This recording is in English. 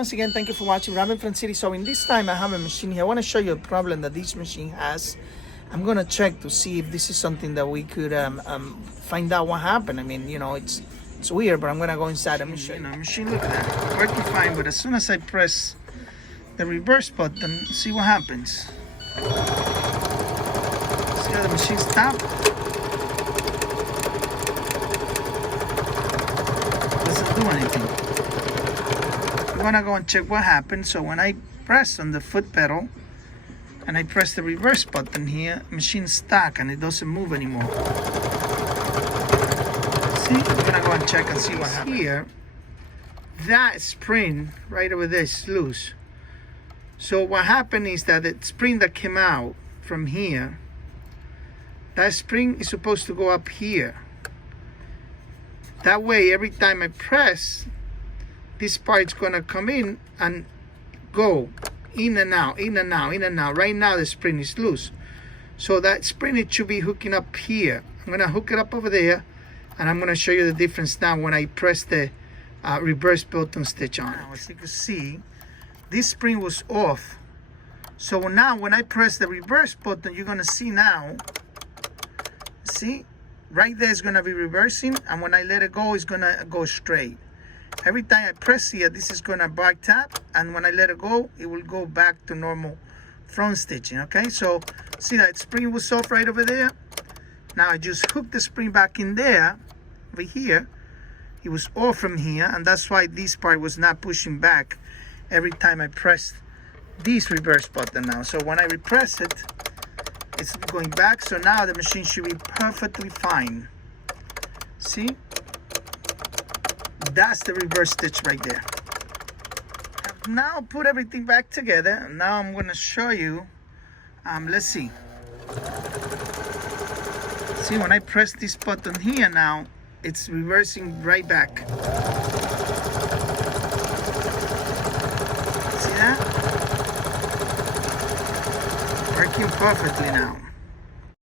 Once again, thank you for watching Ramen Friend City. So in this time I have a machine here. I want to show you a problem that this machine has. I'm gonna check to see if this is something that we could find out what happened. I mean, you know, it's weird, but I'm gonna go inside and show you. Machine, look at that, working fine. But as soon as I press the reverse button, see what happens. See how the machine stopped? Doesn't do anything. I'm gonna go and check what happened. So when I press on the foot pedal and I press the reverse button here, machine's stuck and it doesn't move anymore. See, I'm gonna go and check and see what happened. Here, that spring right over there is loose. So what happened is that the spring that came out from here, that spring is supposed to go up here. That way, every time I press, this part's gonna come in and go in and out, in and out, in and out. Right now the spring is loose. So that spring, it should be hooking up here. I'm gonna hook it up over there and I'm gonna show you the difference now when I press the reverse button stitch on. Now, as you can see, this spring was off. So now when I press the reverse button, you're gonna see now, see, right there is gonna be reversing, and when I let it go, it's gonna go straight. Every time I press here, this is gonna back tap, and when I let it go, it will go back to normal front stitching. Okay, so see that spring was off right over there. Now I just hook the spring back in there, over here. It was off from here, and that's why this part was not pushing back every time I pressed this reverse button now. So when I repress it, it's going back. So now the machine should be perfectly fine. See? That's the reverse stitch right there. I've now put everything back together. Now I'm going to show you. Let's see. See, when I press this button here now, it's reversing right back. See that? Working perfectly now.